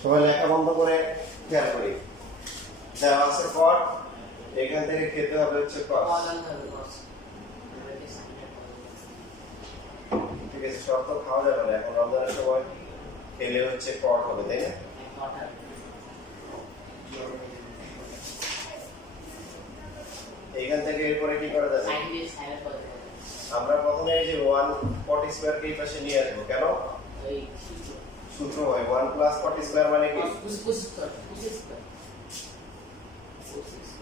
সবাই লেখা বন্ধ করে খেয়াল করি। দেওয়া আছে পর এখান থেকে খেতে হবে হচ্ছে cos। ঠিক আছে, সব তো খাওয়া যাবে না এখন রমজানের সময়, খেলে হচ্ছে cot হবে, তাই না? এখান থেকে এরপরে কি করা যাবে? আমরা প্রথমে এই যে 1 cot স্কয়ার কে এই পাশে নিয়ে আসবো, কেন? সূত্র হয় 1 প্লাস cot স্কয়ার মানে কি?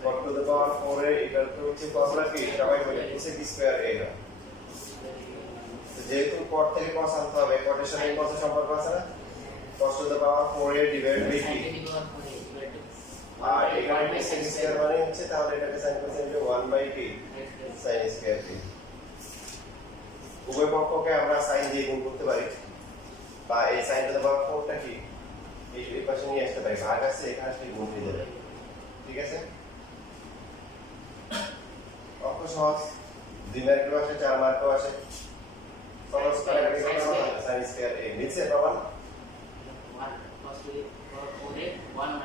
cot টু দ্য পাওয়ার 4 এর ইকুয়াল টু হচ্ছে ফর্মুলা কি সবাই বলে cosec স্কয়ার a হয়। তো যেহেতু cot থেকে cos আনতে হবে, cot এর সাথে cos এর সম্পর্ক আছে না? cos টু দ্য পাওয়ার 4 এর ডিভাইড বাই কি, আর এখানে cosec স্কয়ার মানে হচ্ছে, তাহলে এটাকে sin cos ইনটু 1 বাই কি sin স্কয়ার কি। উভয় পক্ষকে আমরা sin দিয়ে গুণ করতে পারি, বা এই sin টু দ্য পাওয়ার 4 টা কি এই পাশে নিয়ে আসতে পারি, ভাগ আছে এখানে আসলে গুণ হয়ে যাবে। ঠিক আছে, অঙ্ক সহজ, 2 মার্কের আসে 4 মার্কও আসে। সহজ কাটাকাটি করতে হবে, sin স্কয়ার a নিচে প্রমাণ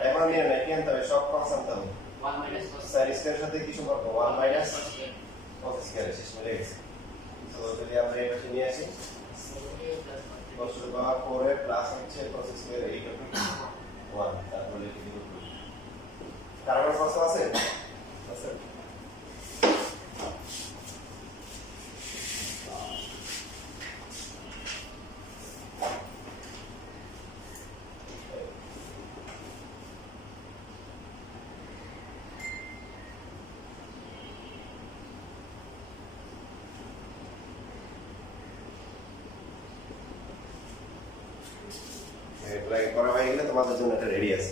এখন নিয়ে নাই, কি আনতে হবে? সব cos আনতে হবে। 1 minus cos sin স্কয়ারের সাথে কি সম্পর্ক? 1 মাইনাস cos স্কয়ার, শেষ মিলে গেছে। তো যদি আমরা এই পাশে নিয়ে আসি cos টু দ্য পাওয়ার 4 এর প্লাস হচ্ছে cos square a equal to 1, তারপরে কি করব? কারণ কত আছে? আছে। এপ্লাই করা হয়ে গেলে তোমাদের জন্য এটা রেডি আছে।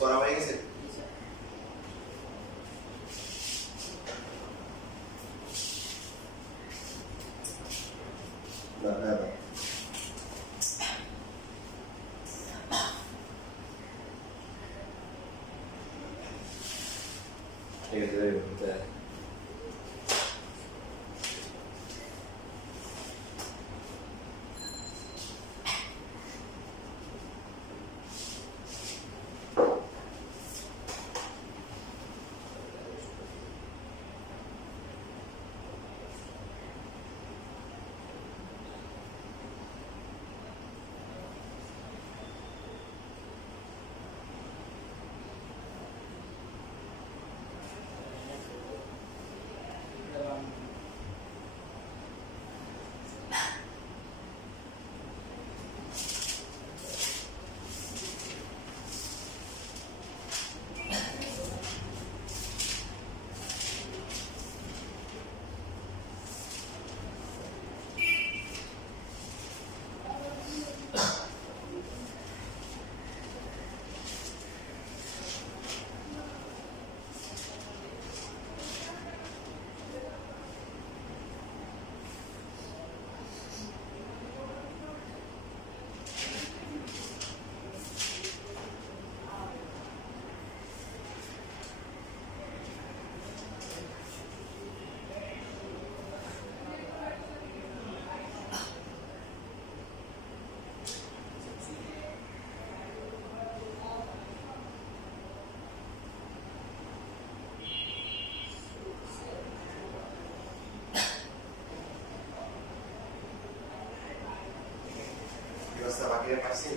করা হয়ে গেছে। ঠিক আছে, বাকিরা পাচ্ছি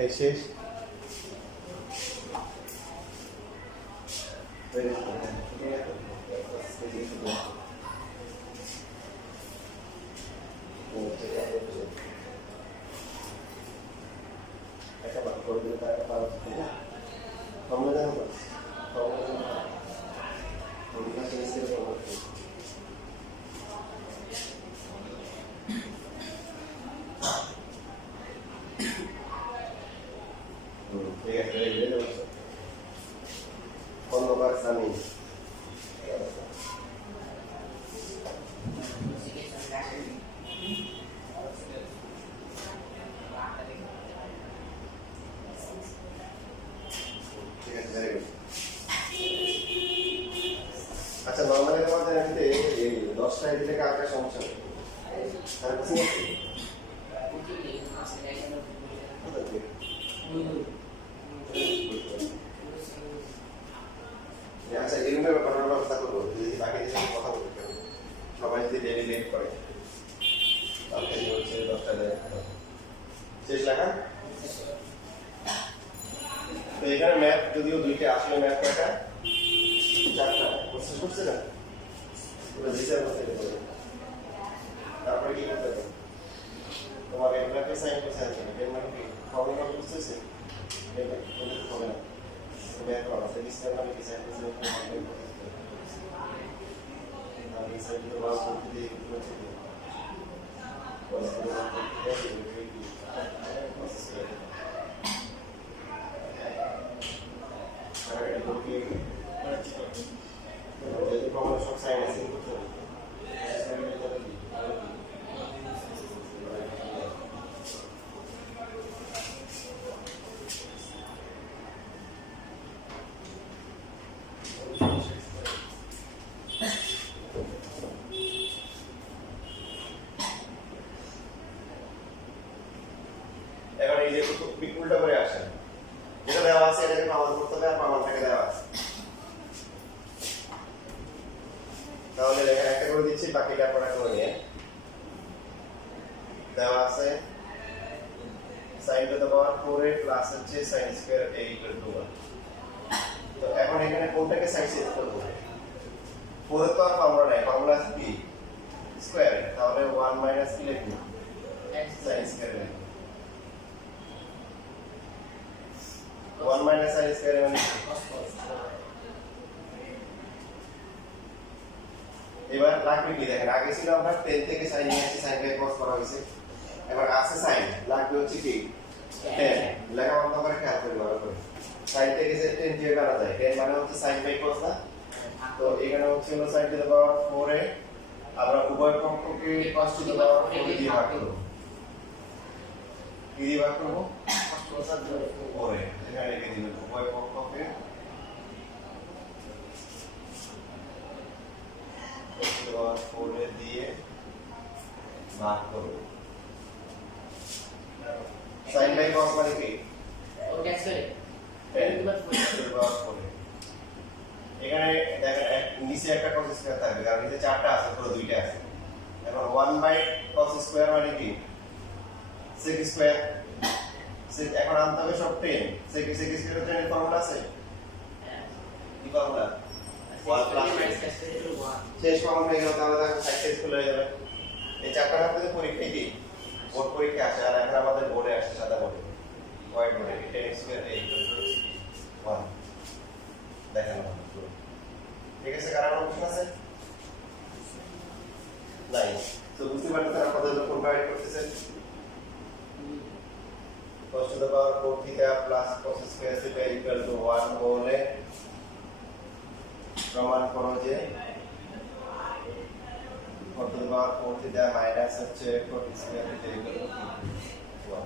এই শেষ একটা বাকি করে দিলে তার একটা পাওয়া যাবে না আমরা জানো তো ঠিক আছে রেডি হয়ে যাবে অন্যবার সানি ঠিক আছে ভেরি গুড আচ্ছা নরমালি তোমাদের এমনিতে এই 10টা দিলে কাজটা সমস্যা নেই আর কিছু নেই আচ্ছা এরকম ব্যাপারের ব্যবস্থা করবো যদি বাকিদের সাথে কথা বলতে সবাই যদি ডেলি লেট করে তাহলে হচ্ছে 10টা শেষ লেখা তো এখানে ম্যাথ যদিও দুইটা আসলে ম্যাথ কয়টা 4টা কোশ্চেন করছে না পুরো রিসার্ভ করতে হবে তারপরে কি করতে হবে তোমার এগুলাকে সাইন করতে হবে এর মানে কি ফর্মুলা বুঝতেছে এটা বলতে হবে না ম্যাথ করা আছে ডিসকাস মানে কি সাইন করতে হবে আর এই সাইড দিয়ে বাস করতে দিয়ে করতে হবে বাস করতে হবে প্রসেস করে আর এটা কি যদি প্রবলেম সব সাইন আছে করতে হবে এবার এই যে উল্টা করে আসেন যেটা দেওয়া আছে এটাকে প্রমাণ করতে হবে আর প্রমাণটাকে দেওয়া আছে তাহলে দেখেন একটা করে দিচ্ছি বাকিটা আপনারা করে নিয়ে দেওয়া আছে sin to the power 4a plus হচ্ছে sin square a equal to 1 তো এখন এখানে কোনটাকে সাইড সেট করব 4 এর তো আর ফর্মুলা নাই ফর্মুলা আছে কি স্কয়ার তাহলে 1 মাইনাস কি লিখব sin square 1 minus sin square মানে এবার লাগবে কি দেখেন আগে ছিল আমরা 10 থেকে sin নিয়ে আসি sin বাই cos করা হয়েছে এবার আছে sin লাগবে হচ্ছে কি 10 লেখা বন্ধ করে খেয়াল করে ভালো করে sin থেকে যে 10 দিয়ে কাটা যায় 10 মানে হচ্ছে sin বাই cos না তো এখানে হচ্ছে হলো sin to the power 4a আমরা উভয় পক্ষকে cos টু দ্য পাওয়ার 4 দিয়ে ভাগ করব কি দিয়ে ভাগ করব cos to the power 4a এখানে লিখে দিবেন উভয় পক্ষকে cos to the power 4a দিয়ে ভাগ করব sin বাই cos মানে কি ও ক্যাচ করে 10 টু দ্য পাওয়ার 4a এখানে দেখেন নিচে একটা cos স্কয়ার থাকবে কারণ নিচে চারটা আছে পুরো দুইটা আছে এখন 1 বাই cos স্কয়ার মানে কি sec স্কয়ার sec এখন আনতে হবে সব 10 sec স্কয়ার এর ফর্মুলা আছে কি ফর্মুলা 1 প্লাস শেষ ফর্ম হয়ে গেল, তাহলে দেখো সাকসেসফুল হয়ে যাবে। এই চ্যাপ্টার আপনাদের পরীক্ষায় কি বোর্ড পরীক্ষা আসে, আর এখন আমাদের বোর্ডে আসে সাদা বোর্ডে হোয়াইট বোর্ডে 10 স্কয়ার a 1 দেখানো হবে পুরো। ঠিক আছে, কারণ অপশন আছে নাই, তো বুঝতে পারতেছেন আপনাদের কোনটা রাইট করতেছেন। cos to the power 4 theta plus cos square theta equal to 1 হলে প্রমাণ করো যে cos to the power 4 theta minus হচ্ছে cos square theta equal to 1।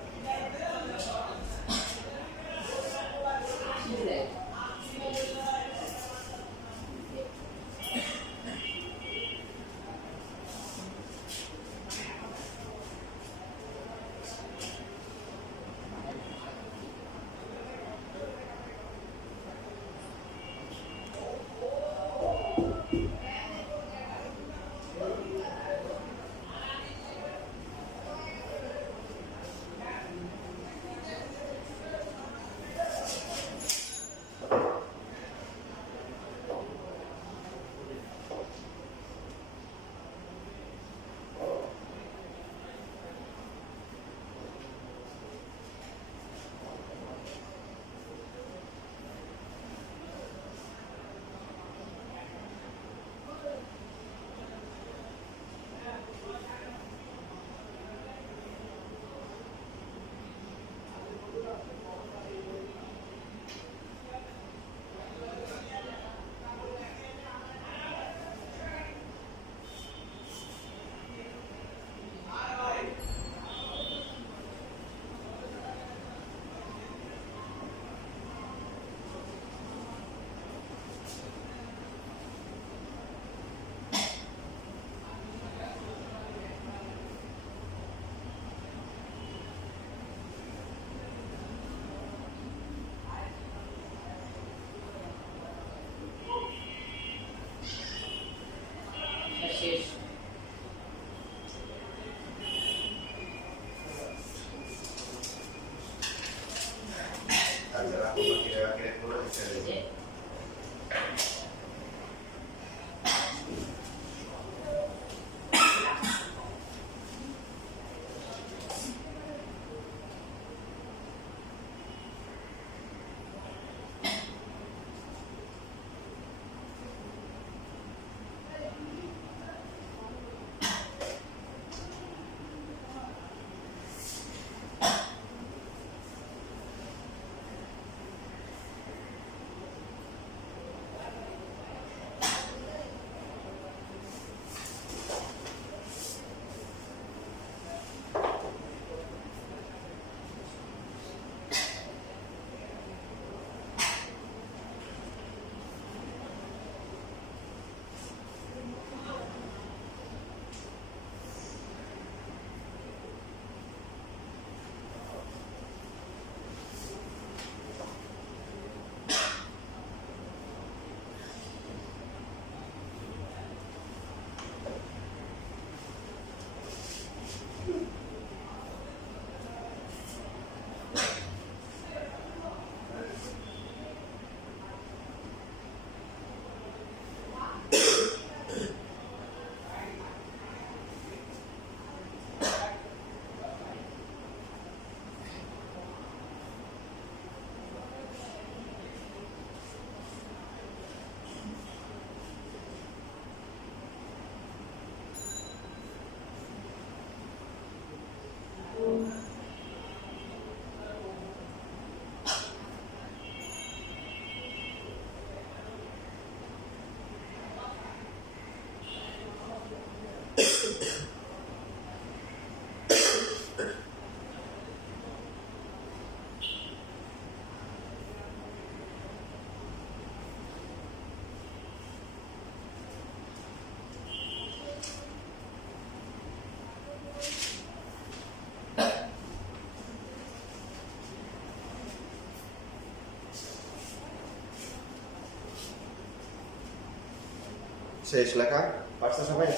শেষ লেখা পারছো সবাই?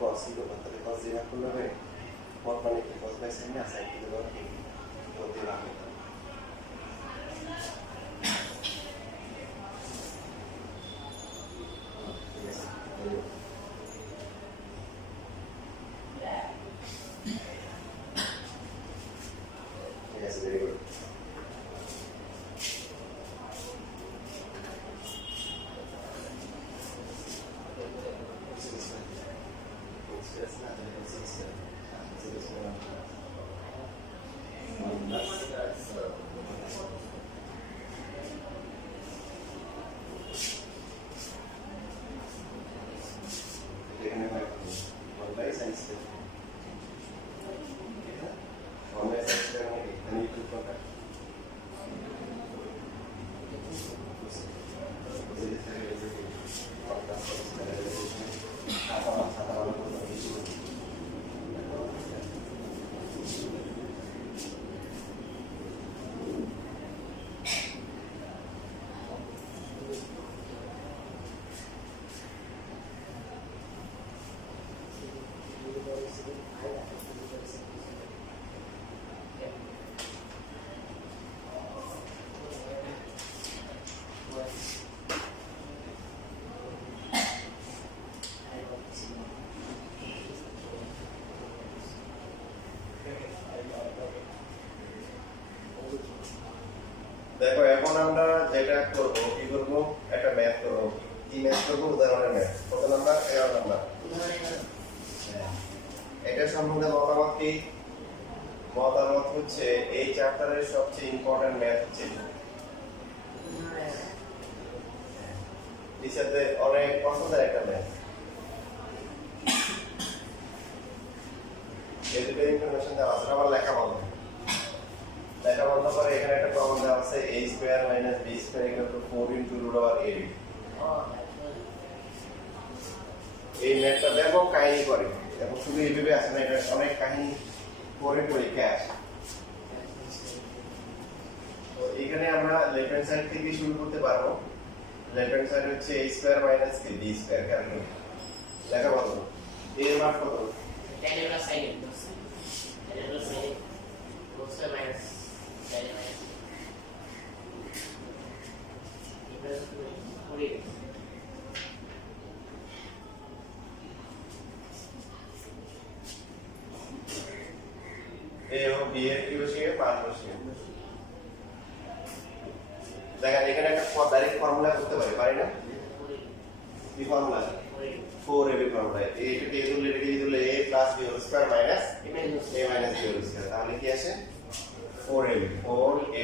cos কি করব তাহলে cos দিয়ে ভাগ করলে হবে পদ মানে কি cos বাই sin না sin দিয়ে ভাগ করলে পদ দিয়ে ভাগ করতে হবে Yes, very good. দেখো এখন আমরা যেটা করব কি করব একটা ম্যাথ করব কি ম্যাথ করব উদাহরণের ম্যাথ কত নাম্বার 11 নাম্বার এটা সম্বন্ধে মতামত কি মতামত হচ্ছে এই চ্যাপ্টারের সবচেয়ে ইম্পর্টেন্ট ম্যাথ হচ্ছে টিচারদের অনেক পছন্দের একটা ম্যাথ এই দুটো ইনফরমেশন দেওয়া আছে আবার লেখা বন্ধ করে এখানে একটা প্রবলেম দেওয়া আছে a square minus b square equal to 4 into root over a এই ম্যাথটা ব্যাপক কাহিনী করে এবং শুধু এইভাবে আসে না এটা অনেক কাহিনী করে পরীক্ষা আসে তো এখানে আমরা লেফট হ্যান্ড সাইড থেকে শুরু করতে পারবো লেফট হ্যান্ড সাইড হচ্ছে a square minus b square কেন লেখা বলো a এর মান কত 10 প্লাস sin মাইনাস এবং b এর কি বসিয়ে মান বসিয়ে দেখেন এখানে একটা ডাইরেক্ট ফর্মুলা করতে পারি না কি ফর্মুলা 4ab ফর্মুলা a কে দিলে a plus b whole square minus a minus b whole square তাহলে কি আসে 4ab 4a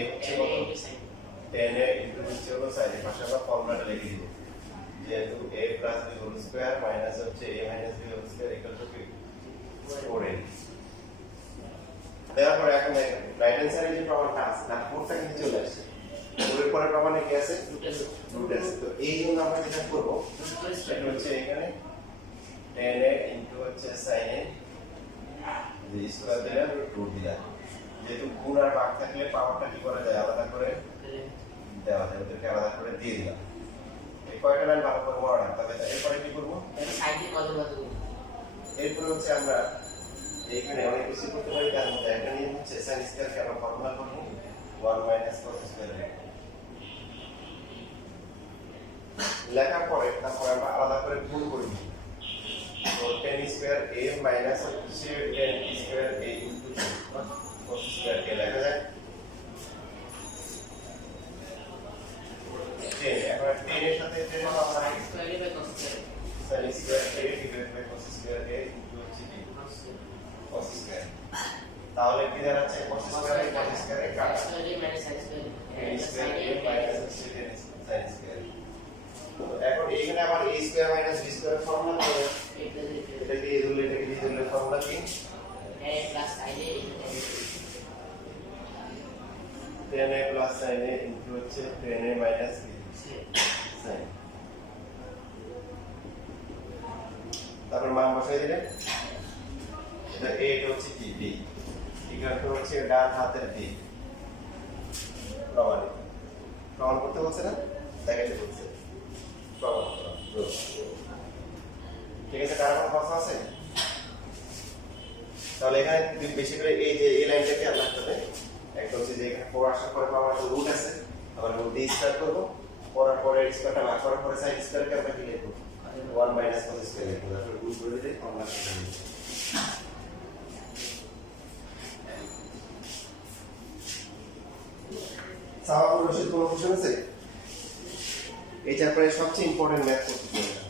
10a ইনটু হচ্ছে হলো sin এর পাশে আমরা ফর্মুলাটা লিখে দিব যেহেতু a plus b whole square minus হচ্ছে a minus b whole square equal to 4a তারপরে এখন রাইট হ্যান্ড সাইডে যে প্রমাণটা আছে না কোডটা কিন্তু চলে আসছে ওর পরে প্রমাণে কি আছে রুট আছে তো এই জন্য আমরা যেটা করব সেটা হচ্ছে এখানে 10a ইনটু হচ্ছে sin a যে স্কয়ার দিলে রুট দিলাম যেহেতু গুণ আর ভাগ থাকলে পাওয়ারটা কি করা যায় আলাদা করে দেওয়া যায় ওদেরকে আলাদা করে দিয়ে দিলাম এই কয়টা লাইন ভালো করে মনে রাখতে হবে এরপরে কি করব এরপরে হচ্ছে আমরা এখানে অনেক কিছু করতে পারি তার মধ্যে একটা নিয়ম হচ্ছে sin স্কয়ার কে আমরা ফর্মুলা করব 1 মাইনাস cos স্কয়ার লেখার পরে তারপর আমরা আলাদা করে গুণ করব তো 10 স্কয়ার a মাইনাস হচ্ছে 10 square a into cos square কে লেখা যায় 10 এখন 10 এর সাথে 10 এর power sin square a divided by cos square a into হচ্ছে কি cos স্কয়ার তাহলে কি দাঁড়াচ্ছে cos square a cos square a কাটা স্কয়ার a মাইনাস হচ্ছে sin স্কয়ার তো এখন এইখানে আবার a square minus b square formula হবে এটা কি দিলে ফর্মুলা কি a plus sin a 10a plus sin a into হচ্ছে 10a মাইনাস b sin তারপর মান বসাই দিলে এটা a এটা হচ্ছে কি b ইকুয়াল হচ্ছে ডান হাতের b প্রমাণ করতে বলছে না দেখাইতে বলছে প্রমাণ ঠিক আছে কার কোনো প্রশ্ন আছে তাহলে এখানে বেশি করে এই যে এই লাইনটাকে আমরা আসলে একটা হচ্ছে যে এখানে 4 আসার পরে পাওয়ার একটা রুট আছে, আমরা রুট দিয়ে স্কয়ার করব, করার পরে স্কয়ারটা ভাগ করার পরে sin স্কয়ারকে আমরা কি লিখব 1 মাইনাস cos স্কয়ার লিখব, তারপর রুট করে দিলে আমরা সেটা লিখব। সাওয়ার রশিদ কোনো কোশ্চেন আছে? এই চ্যাপ্টারে সবচেয়ে ইম্পর্টেন্ট ম্যাথ করতে হবে।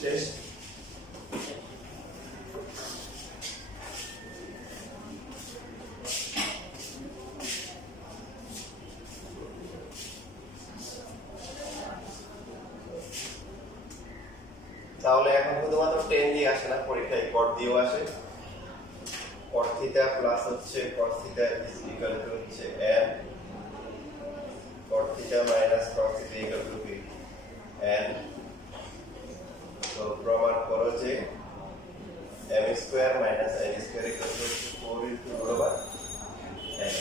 শেষ। তাহলে এখন শুধুমাত্র 10 দিয়ে আসে না, পরীক্ষায় কট দিয়েও আসে। cot থিটা প্লাস হচ্ছে cos theta is equal to হচ্ছে n, cot theta minus cos theta equal to n। তো প্রমাণ করো যে m square minus n square equal to 4 into বরাবর n।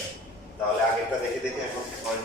তাহলে আগেরটা দেখে দেখে এখন হয়।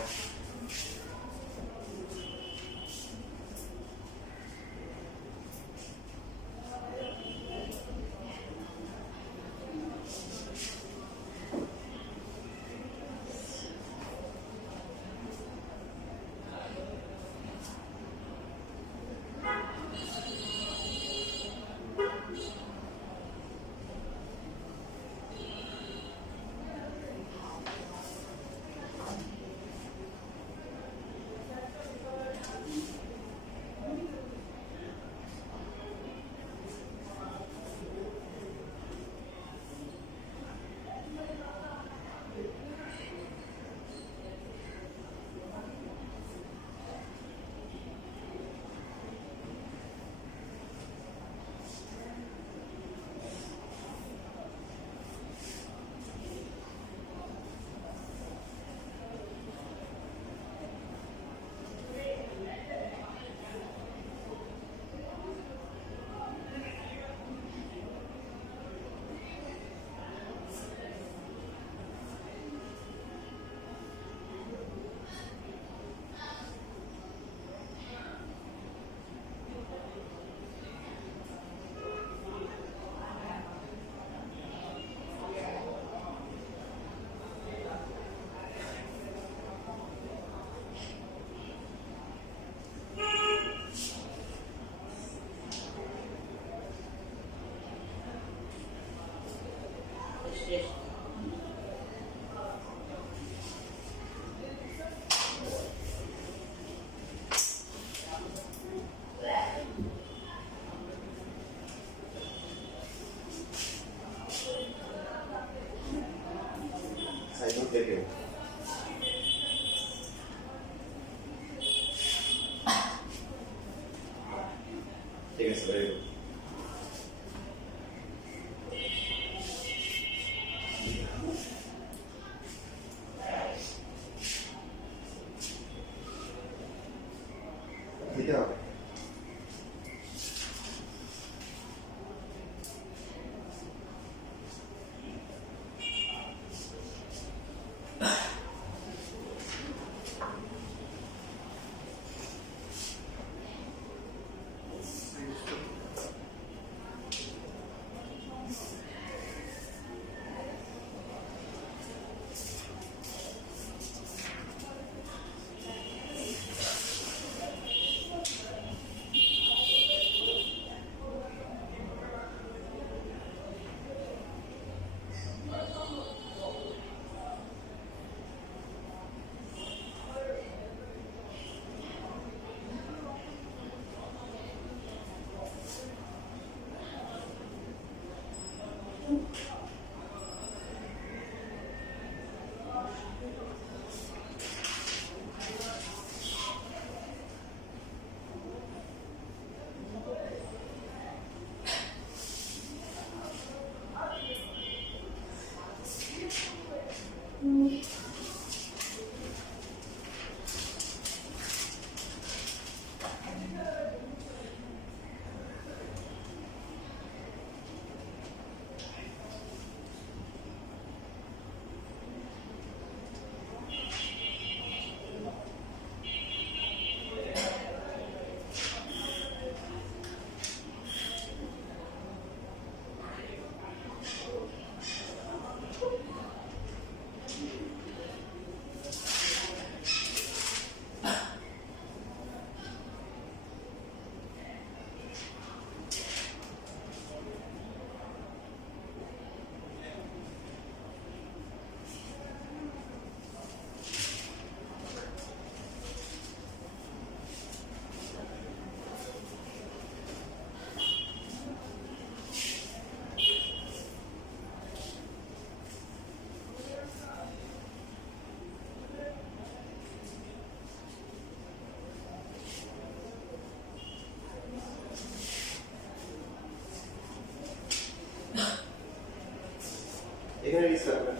দেখে ঠিক আছে ভেরি গুড দিতে হবে এখানে রিস্ক রাখবেন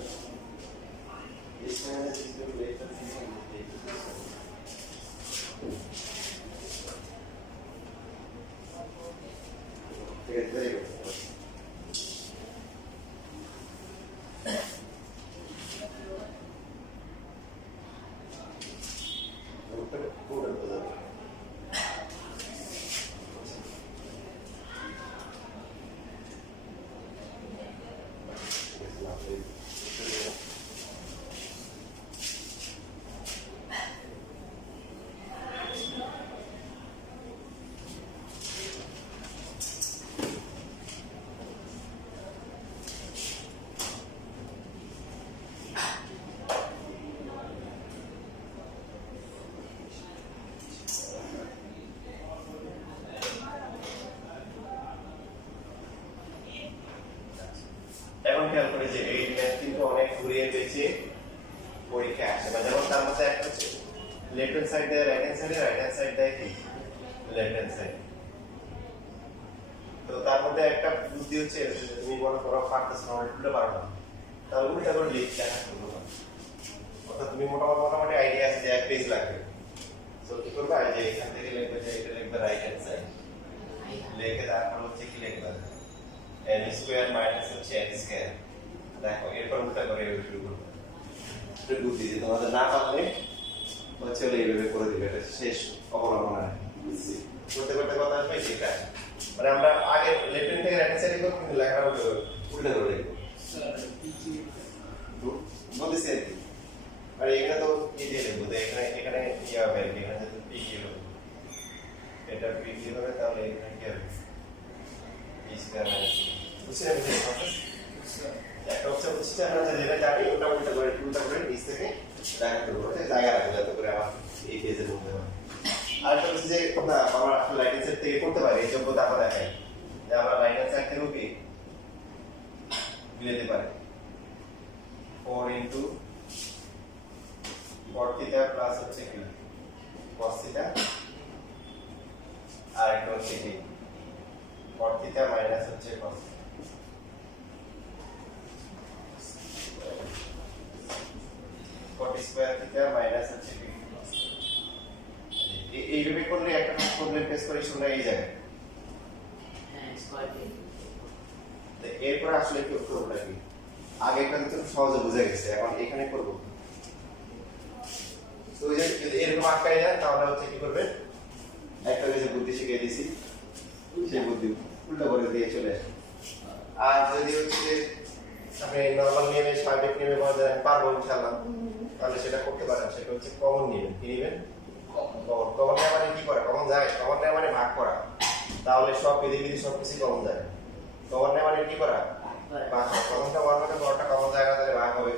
এখানে সিস্টেম লেটার সিস্টেম ঠিক আছে ভেরি গুড এখন খেয়াল করে যে এই ম্যাথ কিন্তু অনেক ঘুরিয়ে পেয়েছে পরীক্ষা আসে বা যেমন তার মধ্যে একটা হচ্ছে লেফট হ্যান্ড সাইড দেয় রাইট হ্যান্ড সাইডে রাইট হ্যান্ড সাইড দেয় কি লেফট হ্যান্ড সাইড তো তার মধ্যে একটা বুদ্ধি হচ্ছে তুমি মনে করো পারতেছো না উল্টো পারো না তাহলে উল্টা করে লিখতে দেখা শুরু করো অর্থাৎ তুমি মোটামুটি আইডিয়া আছে যে এক পেজ লাগবে তো কি করবে যে এখান থেকে লিখবে যে এটা লিখবে রাইট হ্যান্ড সাইড লিখে তারপর হচ্ছে কি লিখবে n স্কয়ার মাইনাস হচ্ছে n স্কয়ার দেখো এরপর উল্টা করে শুরু করবে এটা বুদ্ধি যে তোমাদের না পারলে হচ্ছে এইভাবে করে দিবে এটা শেষ অবলম্বনা করতে করতে কথা আসবে সেটা মানে আমরা আগে লেফট হ্যান্ড থেকে রাইট হ্যান্ড সাইডে করব কিন্তু লেখাটা উল্টা করে লিখব বলতেছি আর কি আর এখানে তো কি দিয়ে লিখবো এখানে কি হবে এখানে যদি পি কি হবে এটা পি কি হবে তাহলে এখানে কি হবে পি স্কয়ার মাইনাস বুঝছেন একটা হচ্ছে বুঝছে আমরা যেটা জানি ওটা উল্টা করে নিচ থেকে জায়গা করবো জায়গা রাখবো যাতে করে আমার এই পেজের মধ্যে হয় আরেকটা হচ্ছে যে না আমরা লাইন সেট থেকে করতে পারি এই যোগ্যতা আমরা দেখাই যে আমরা লাইন সেট থেকেও কি মিলাতে পারি 4 into থিটা প্লাস হচ্ছে কি cos থিটা আর একটা হচ্ছে কি cot থিটা মাইনাস হচ্ছে cos cot square theta minus হচ্ছে কি এইভাবে করলে একটা প্রবলেম ফেস করি শুনে এই জায়গায় হ্যাঁ স্কয়ার দিয়ে তো এরপর আসলে কি করব নাকি আগে কিন্তু সহজে বুঝে গেছে এখন এখানে করব তো ওই যে যদি এরকম আটকায় যায় তাহলে হচ্ছে কি করবে একটা যে বুদ্ধি শিখিয়ে দিয়েছি সেই বুদ্ধি উল্টো করে দিয়ে চলে আসে আর যদি হচ্ছে যে আপনি নরমাল নিয়মে স্বাভাবিক নিয়মে বলা পারবো ইনশাআল্লাহ তাহলে সেটা করতে পারেন সেটা হচ্ছে কমন নিয়ম কি নেবেন কমন নেওয়া মানে কি করা কমন যায় কমন নেওয়া মানে ভাগ করা তাহলে সব বিধি সবকিছু কমন যায় কমন নেওয়া মানে কি করা ভাগ প্রথমটা ওয়ান মানে বড়টা কমন যায় না তাহলে ভাগ হবে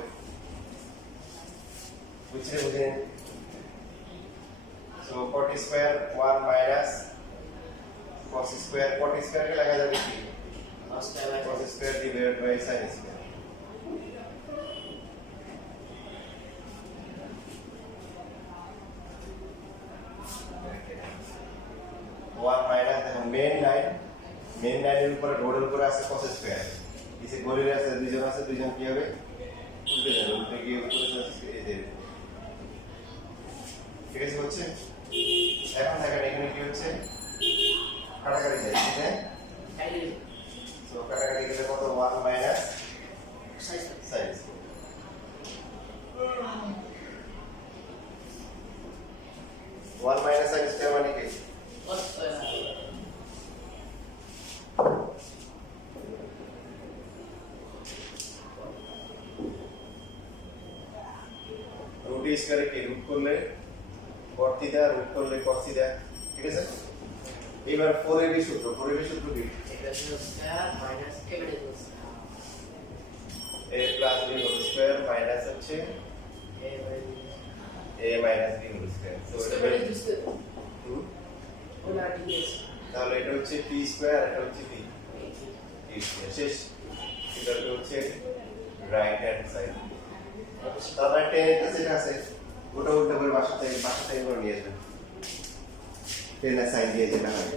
বুঝছেন বুঝলেন so cot square 1 minus cos square cot square কে লেখা যাবে কি cos square cos square divided by sin square 1 minus দেখো মেইন লাইনের উপরে রোডের উপরে আছে cos স্কয়ার নিচে গলির আছে দুইজন কি হবে উল্টে যাবে উল্টে গিয়ে উপরে আছে এই যে ঠিক আছে হচ্ছে এখন দেখেন এখানে কি হচ্ছে কাটাকাটি যায় ঠিক আছে সো কাটাকাটি গেলে কত 1 minus sin square 1 minus sin square মানে কি cos স্কয়ার রুট স্কয়ারে কি রুট করলে cot থিটা রুট করলে cos থিটা ঠিক আছে এবার 4ab সূত্র কি এটা স্কয়ার মাইনাস এবারে a plus b whole square minus হচ্ছে এবারে a minus b whole square so এটা এবারে দিছে হুম ওলা ডিএস তাহলে এটা হচ্ছে p স্কয়ার এটা হচ্ছে b p স্কয়ার শেষ এটা হচ্ছে রাইট হ্যান্ড সাইড তারপর টেন যেটা আছে ওটা উল্টো করে বাসা থেকে করে নিয়ে আসবেন টেনের সাইড দিয়ে যেটা হয়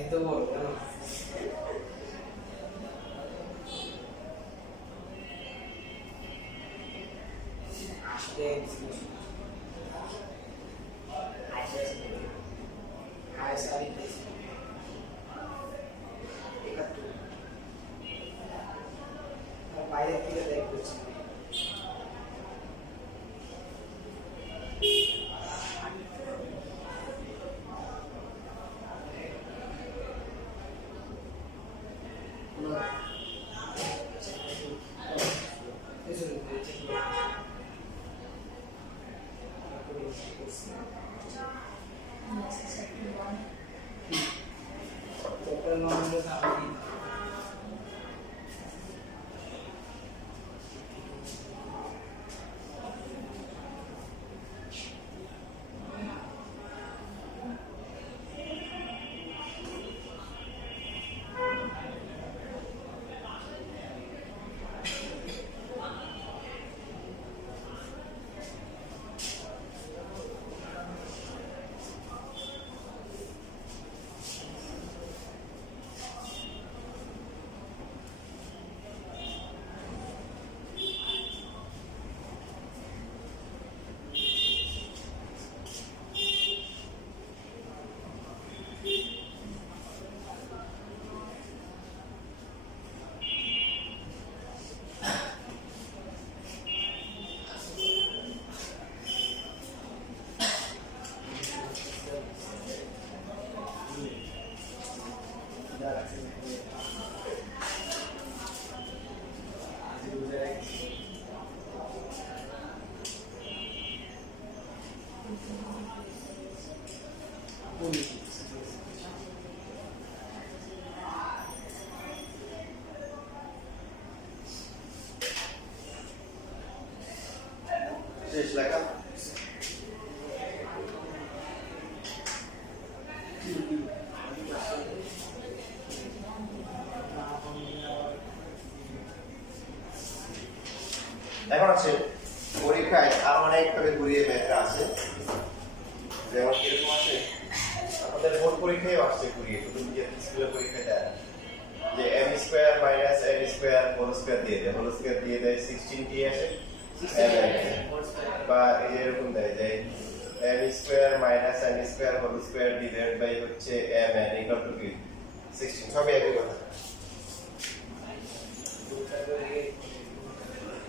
এত বড় কেন? আসলে হাই সারি 71 এটা নরমাল সামনে শেষ লেখা এখন আছে পরীক্ষায় আর অনেকভাবে ঘুরিয়ে ম্যাথটা আছে যেমন কিরকম আছে আমাদের বোর্ড পরীক্ষায় আসছে ঘুরিয়ে তুমি যে স্কুলের পরীক্ষায় দেয় যে m square minus n square whole square দিয়ে দেয় 16 কি আসে বা এই এরকম দেয় যে m square minus n square whole square divided by হচ্ছে mn ইকুয়াল টু কি 16 সবই একই কথা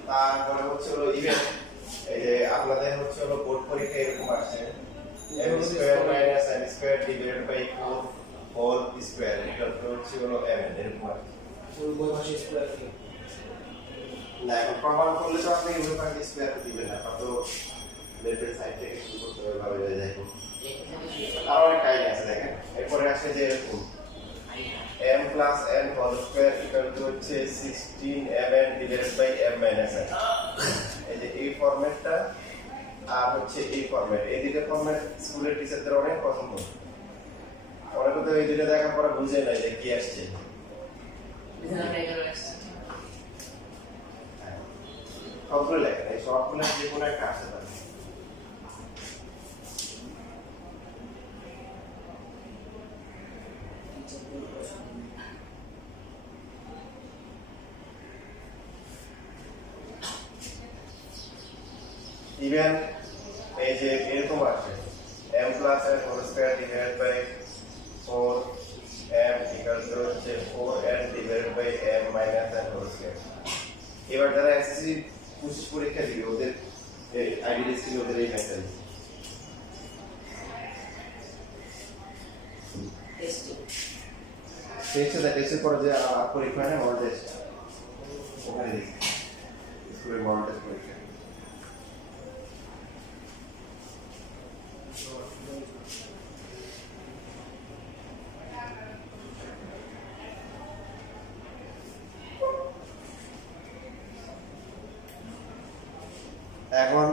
তারপরে হচ্ছে হলো ইভেন এই যে আপনাদের হচ্ছে হলো বোর্ড পরীক্ষা এরকম আসছে m square minus n square divided by 4 whole square equal to হচ্ছে হলো mn এরকম আসছে বই ভাষা স্কয়ার কি না এখন প্রমাণ করলে তো আপনি ইউনিফাইড স্কয়ার দিবেন না তো লেফট সাইড থেকে শুরু করতে হবে ভাবে যাই হোক আর অনেক কাহিনী আছে দেখেন এরপরে আসে যে এরকম m plus n whole square equal to হচ্ছে 16 mn divided by m minus n এই যে এই ফরম্যাটটা আর হচ্ছে এই ফরম্যাট এই দুটো ফরম্যাট স্কুলের টিচারদের অনেক পছন্দ অনেকে তো এই দুটো দেখার পর বুঝে না যে কি আসছে সবগুলো লেখেন এই সবগুলো যে কোনো একটা আসতে পারে ইভেন এই যে এরকম আছে m plus n whole square divided by 4m equal to হচ্ছে 4n divided by m minus n whole square এবার যারা এসএসসি কোচিং পরীক্ষা দিবে ওদের আইডিয়াস কি ওদের এই মেথড টেস্টের পরে যে পরীক্ষা হয় না মডেল টেস্ট ওখানে দিচ্ছি স্কুলের মডেল টেস্ট পরীক্ষা এখন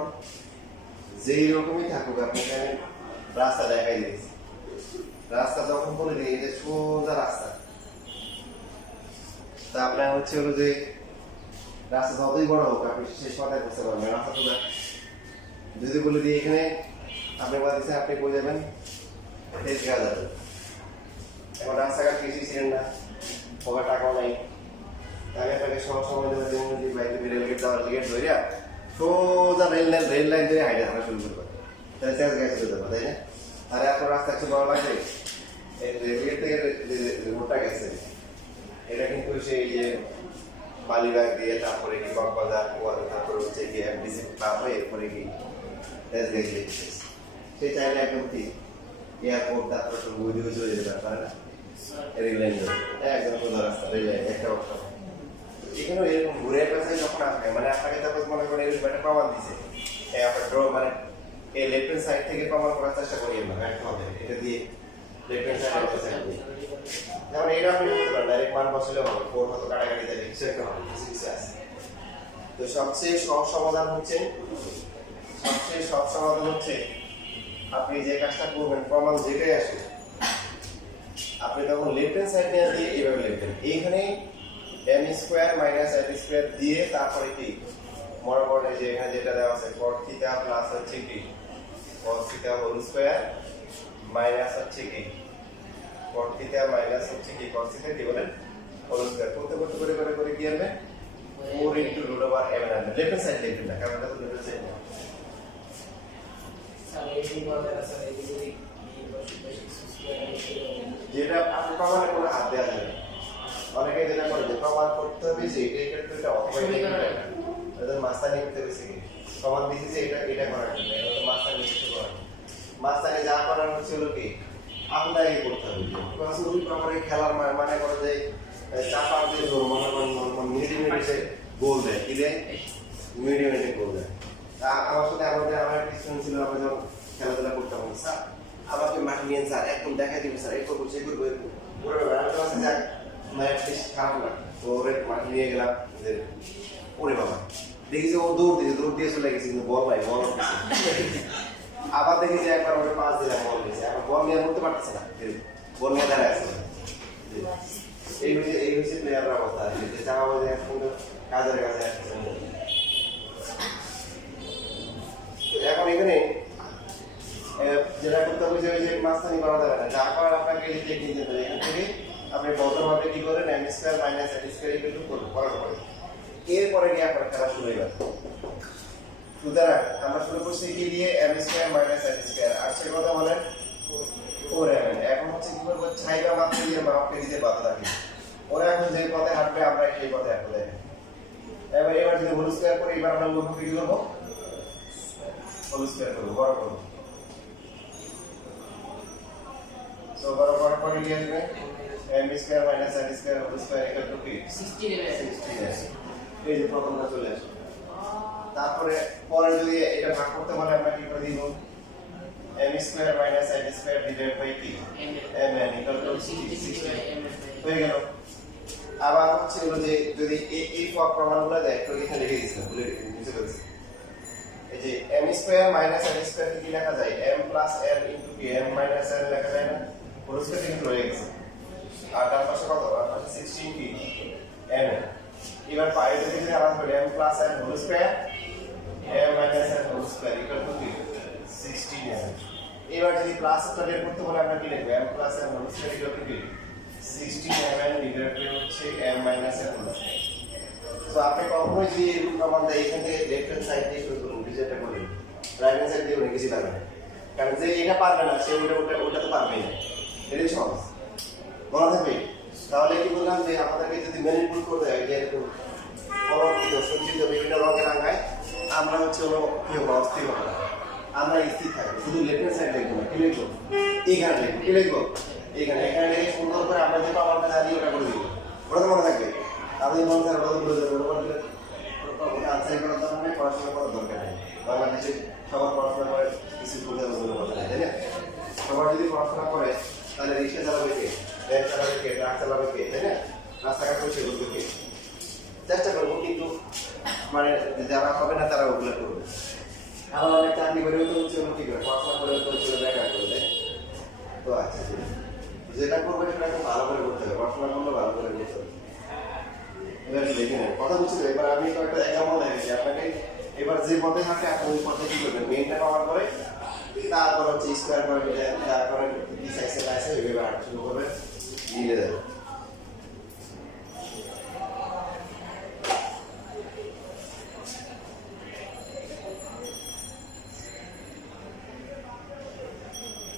যেই রকমই থাকুক আপনাকে আমি রাস্তা দেখাই দিয়েছি রাস্তা যখন বলে দিই যে সোজা রাস্তা তা আপনার হচ্ছে হলো যে রাস্তা যতই বড় হোক আপনি শেষ মাথায় বুঝতে পারবেন রাস্তা তো যদি বলে দিই এখানে আপনি বলতেছেন আপনি বলে যাবেন তেজ গাছ যাবে এখন রাস্তাঘাট কিছুই ছিলেন না পকেট টাকাও নাই তাহলে আপনাকে সময় দেবে যেমন যদি বাইরে রেলগেট যাওয়ার টিকিট ধরিয়া সোজা রেল লাইন ধরে হাইটে হাঁটা শুরু করবে তাহলে তেজ গাছ চলে যাবে তাই না আর এখন রাস্তা একটু বড় লাগবে এই রেলগেট থেকে রোডটা গেছে এটা কিন্তু সেই যে মালিবাগ দিয়ে তারপরে কি কক্সবাজার তারপরে হচ্ছে কি এফডিসি পার হয়ে এরপরে কি তেজ গেছে সেই চাইলে একদম ঠিক এয়ারপোর্ট তারপরে বুঝে বুঝে চলে যেতে পারে না রেল লাইন একদম সোজা রাস্তা রেল লাইন একটা অপশন এখানেও এরকম ঘুরে পেছায় যখন আসবে মানে আপনাকে তখন মনে করেন এরকম একটা প্রমাণ দিছে আপনার ড্র মানে এই লেফট হ্যান্ড সাইড থেকে প্রমাণ করার চেষ্টা করি আমরা একটা হবে এটা দিয়ে লেফট হ্যান্ড সাইড যেমন এটা আপনি করতে পারেন, ডাইরেক্ট মান বসালে হবে, 4 কত কাটাকাটি দেবে কিছু একটা হবে, কিছু কিছু আছে। তো সবচেয়ে সহজ সমাধান হচ্ছে আপনি যে কাজটা করবেন, প্রমাণ যেটাই আসে আপনি তখন লেফট হ্যান্ড সাইড নিয়ে দিয়ে এইভাবে লিখবেন, এইখানে m square minus n square দিয়ে তারপরে কি মনে করেন যে এখানে যেটা দেওয়া আছে cos থিটা প্লাস হচ্ছে কি cos theta whole square minus হচ্ছে কি cos থিটা মাইনাস হচ্ছে কি cos থিটা কি বলেন হোল স্কয়ার করতে করে কি হবে 4 ইনটু রুট ওভার m আসবে। লেফট হ্যান্ড সাইড লিখবেন না, কারণ এটা তো লেফট হ্যান্ড সাইড না। স্যার এই বলতে আছে এই যে যেটা আপনি প্রমাণে কোনো হাত দেওয়া যাবে না। অনেকে যেটা করে যে প্রমাণ করতে হবে যে এটা এটা অথবা এটা মাস্টার নিয়ে করতে বেশি প্রমাণ দিয়েছি যে এটা করার জন্য, এটা তো মাস্টার নিয়ে কিছু করার মাস্টারে যা করার হচ্ছে হলো কি আমদানি করতে হবে। প্লাস ওই প্রমাণে খেলার মানে করে যে চাপা দিয়ে ধর মিনিটে গোল দেয়, কি দেয় মিনিটে গোল দেয়। আমার সাথে আমার একটা স্টুডেন্ট ছিল, আমরা যখন খেলাধুলা করতাম, স্যার আমাকে মাঠে নিয়ে স্যার একদম দেখাই দিবে স্যার, এই করবো সে করবো ওরা আমি তো আছে যাক বেশ খারাপ না, তো ওরে মাঠে নিয়ে গেলাম যে ওরে বাবা দেখি যে ও দৌড় দিয়ে চলে গেছে, কিন্তু বল নাই, বল আবার দেখি যে একবার ওরে পাস দিলাম, বল দিয়েছে, এখন বল নিয়ে করতে পারতেছে না, বল নিয়ে দাঁড়ায় আছে। এই হচ্ছে প্লেয়াররা অবস্থা, চাওয়া বলে কাজের কাছে আসতেছে। এখন এখানে যেটা করতে হবে যে মাস্তানি করা যাবে না, যা করার আপনাকে এই টেকনিক দিতে হবে। এখান থেকে আপনি বলতে কি করেন m square minus n square equal two করার পরে এরপরে গিয়ে আপনার খেলা শুরু হয়ে যাবে। সুতরাং আমরা শুরু করছি কি দিয়ে m square minus n square, আর সে কথা বলেন 4m। এখন হচ্ছে কি করবো, ছাইবা মাত্রা দিয়ে মাপকে দিতে বাধা থাকে, ওরা এখন যে পথে হাঁটবে আমরা সেই পথে হাঁটবো। দেখেন এবার যদি হোল স্কয়ার করে এবার আমরা লক্ষ্য কি করবো, হোল স্কয়ার করবো, বড় করবো। So বরাবর করে কি আসবে m square minus n square whole square equal to কি 16 এই যে প্রথমটা চলে আসবে। তারপরে পরে যদি এটা ভাগ করতে বলে আমরা কি করে দিব, m square minus n square divide by কি m n ইকুয়াল টু 16 হয়ে গেল। আবার হচ্ছে হলো যে যদি এই প্রমাণগুলো দেয় তো এখানে লিখে দিয়েছিলাম, ভুলে নিচে করেছি। এই যে m square minus n square কি লেখা যায়, m প্লাস n ইনটু কি m মাইনাস n লেখা যায় না, হোল স্কয়ার কিন্তু রয়ে গেছে। আর তার পাশে কত, আর পাশে 16 কি m। এবার পাইতে যদি আলাদা করে m plus n whole square m minus n whole square equal to কি 16m। এবার যদি প্লাসটা বের করতে বলে আমরা কি লিখব, m plus n whole square equal to কি 16mn ডিভাইড বাই হচ্ছে m minus n whole square. তো আপনি কখনোই যে রুট প্রমাণ দেয় এখান থেকে লেফট হ্যান্ড সাইড দিয়ে শুরু করুন, যেটা করেন রাইট হ্যান্ড সাইড দিয়ে কোনো কিছু লাগবে না, কারণ যে এটা পারবে না সে ওটা তো পারবেই না, এটাই সহজ মনে থাকবে। তাহলে কি বললাম যে আমাদেরকে যদি ম্যানিপুলেট করে দেয় যে এরকম পরবর্তীত সঞ্চিত বিভিন্ন রঙের রাঙায় আমরা হচ্ছে হলো কি হবো, অস্থির হবো না, আমরা স্থির থাকবো। শুধু লেফট হ্যান্ড সাইড লিখবো না, কি লিখবো এইখানে লিখবো, কি লিখবো এখানে লিখে সুন্দর করে আমরা যে প্রমাণটা জানি ওটা করে দিব, ওটা তো মনে থাকবে। আপনি মনে থাকবে ওটা তো বুঝে যাবে, ওটা আনসার করার দরকার নেই, পড়াশোনা করার দরকার নেই। বাংলাদেশে সবার পড়াশোনা করে কিছু বোঝার জন্য কথা নেই, তাই না? সবার যদি পড়াশোনা করে তাহলে রিক্সা চালাবে কে, ব্যাগ চালাবে কে, ট্রাক চালাবে কে, তাই না? রাস্তাঘাট পরিষ্কার করবে কে? চেষ্টা করবো, কিন্তু মানে যারা হবে না তারা ওগুলো করবে। আবার অনেক চাকরি করেও তো হচ্ছে কি করে, পড়াশোনা করেও তো হচ্ছে বেকার করে দেয়। তো আচ্ছা যেটা করবে সেটা খুব ভালো করে করতে হবে, পড়াশোনা করলে ভালো করে করতে হবে। এবার দেখে নেন কথা বুঝতে, এবার আমি তো একটা এক্সাম্পল দেখেছি আপনাকে। এবার যে পথে থাকে আপনি ওই পথে কি করবেন, মেইনটা কভার করে তারপর হচ্ছে স্কোয়ার করে তারপরে কি সাইজে আছে ওইভাবে হাঁটা শুরু করবেন, মিলে যাবে।